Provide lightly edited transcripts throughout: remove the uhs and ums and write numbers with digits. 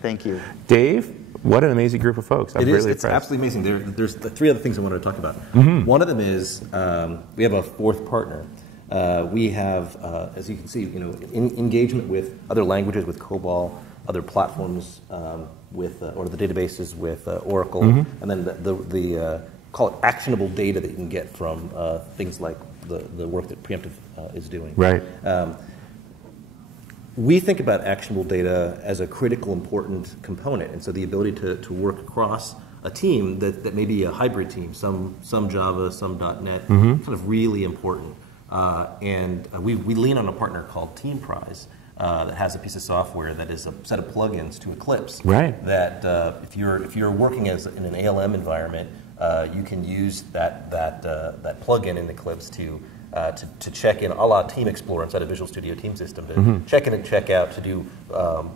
Thank you. Dave, what an amazing group of folks. I'm really It's impressed. absolutely amazing. There's the three other things I wanted to talk about. One of them is we have a fourth partner. We have, as you can see, engagement with other languages, with COBOL, other platforms or the databases with Oracle, and then the call it actionable data that you can get from things like the work that Preemptive is doing. Right. We think about actionable data as a critical, important component, and so the ability to work across a team that may be a hybrid team, some Java, some .NET, kind of really important. And we lean on a partner called TeamPrise that has a piece of software that is a set of plugins to Eclipse. Right. That if you're working in an ALM environment, you can use that plugin in Eclipse to check in, a la Team Explorer inside a Visual Studio Team System, to check in and check out, to do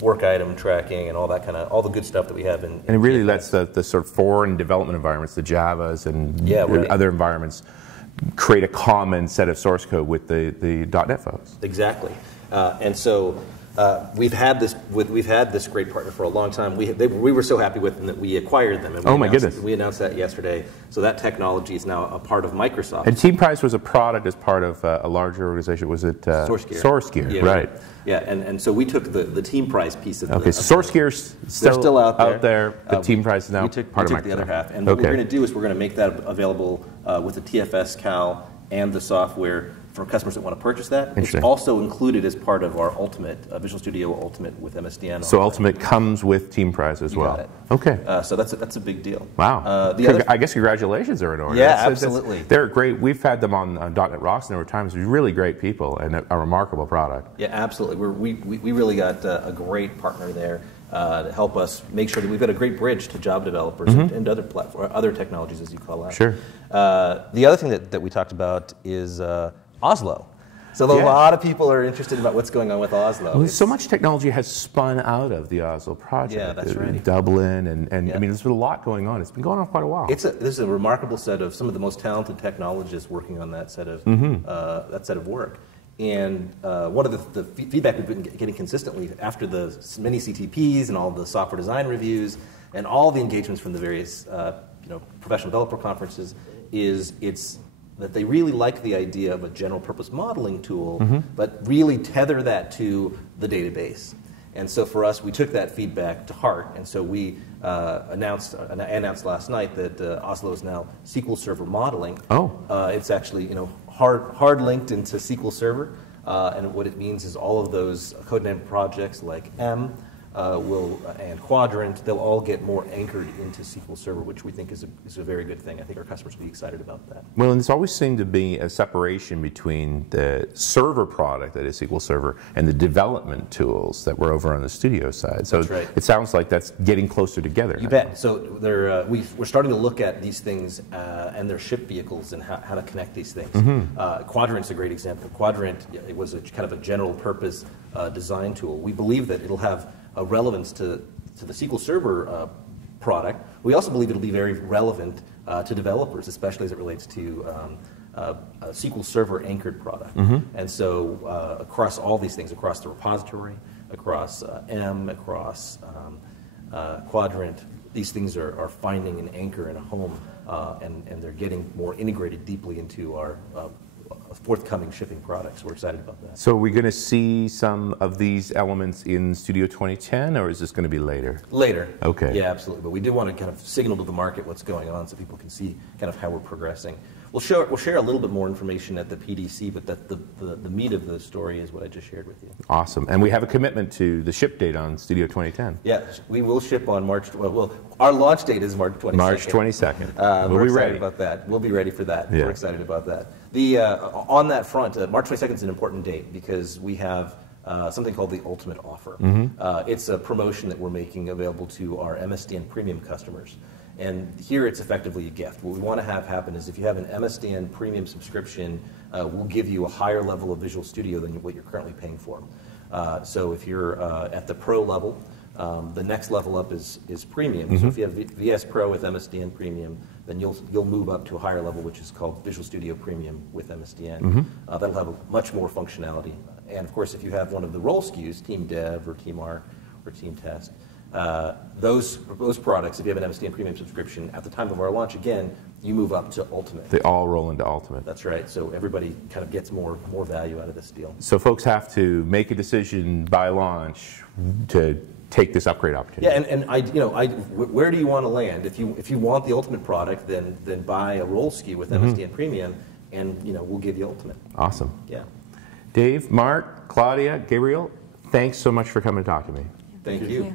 work item tracking and all that all the good stuff that we have in And it really lets the sort of foreign development environments, the Javas and other environments, create a common set of source code with the .NET folks. Exactly. And so we've had this great partner for a long time. We were so happy with them that we acquired them. And my goodness. We announced that yesterday. So that technology is now a part of Microsoft. And TeamPrise was a product as part of a larger organization. Was it SourceGear? SourceGear, Yeah, right. Yeah, and so we took the TeamPrise piece of Okay, so SourceGear's still out there, but TeamPrise is now part of Microsoft. We took the other half. And what we're going to do is we're going to make that available with the TFS Cal and the software for customers that want to purchase that. It's also included as part of our Ultimate, Visual Studio Ultimate with MSDN. So Ultimate comes with TeamPrise as well. Got it. Okay. So that's a big deal. Wow. I guess congratulations are in order. Yeah, absolutely. They're great. We've had them on .NET Rocks a number of times. They're really great people and a remarkable product. Yeah, absolutely. We really got a great partner there to help us make sure that we've got a great bridge to Java developers and other technologies, as you call out. Sure. The other thing that we talked about is Oslo. So a lot of people are interested about what's going on with Oslo. Well, so much technology has spun out of the Oslo project. Yeah, that's right. Dublin, and I mean, there's been a lot going on. It's been going on quite a while. This is a remarkable set of some of the most talented technologists working on that set of work. And one of the feedback we've been getting consistently after the many CTPs and all the software design reviews and all the engagements from the various professional developer conferences is that they really like the idea of a general purpose modeling tool, but really tether that to the database. And so for us, we took that feedback to heart, and so we announced last night that Oslo is now SQL Server modeling. It's actually hard linked into SQL Server, and what it means is all of those codename projects like M and Quadrant, they'll all get more anchored into SQL Server, which we think is a very good thing. I think our customers will be excited about that. Well, and there's always seemed to be a separation between the server product, that is SQL Server, and the development tools that were over on the studio side. So it sounds like that's getting closer together. You bet. So we're starting to look at these things and their ship vehicles and how to connect these things. Quadrant's a great example. Quadrant, it was kind of a general purpose design tool. We believe that it'll have a relevance to the SQL Server product. We also believe it'll be very relevant to developers, especially as it relates to a SQL Server anchored product. And so across all these things, across the repository, across M, across Quadrant, these things are finding an anchor and a home, and they're getting more integrated deeply into our forthcoming shipping products. We're excited about that. So are we going to see some of these elements in Studio 2010, or is this going to be later? Later. Okay. Yeah, absolutely. But we did want to kind of signal to the market what's going on so people can see kind of how we're progressing. We'll share a little bit more information at the PDC, but the meat of the story is what I just shared with you. Awesome. And we have a commitment to the ship date on Studio 2010. Yeah, we will ship on March. Well, our launch date is March 22nd. March 22nd. We'll be ready about that. We'll be ready for that. Yeah. We're excited about that. On that front, March 22nd is an important date because we have something called the Ultimate Offer. It's a promotion that we're making available to our MSDN Premium customers. And here it's effectively a gift. What we want to have happen is if you have an MSDN Premium subscription, we'll give you a higher level of Visual Studio than what you're currently paying for. So if you're at the Pro level, the next level up is Premium. So if you have VS Pro with MSDN Premium, then you'll move up to a higher level, which is called Visual Studio Premium with MSDN. That'll have much more functionality. And of course, if you have one of the role SKUs, Team Dev or Team Arc or Team Test, those products, if you have an MSDN Premium subscription, at the time of our launch, again, you move up to Ultimate. They all roll into Ultimate. That's right. So everybody kind of gets more value out of this deal. So folks have to make a decision by launch to take this upgrade opportunity. Yeah, where do you want to land? If you want the Ultimate product, then buy a roll SKU with MSDN Premium, and we'll give you Ultimate. Awesome. Yeah. Dave, Mark, Claudia, Gabriel, thanks so much for coming to talk to me. Thank you.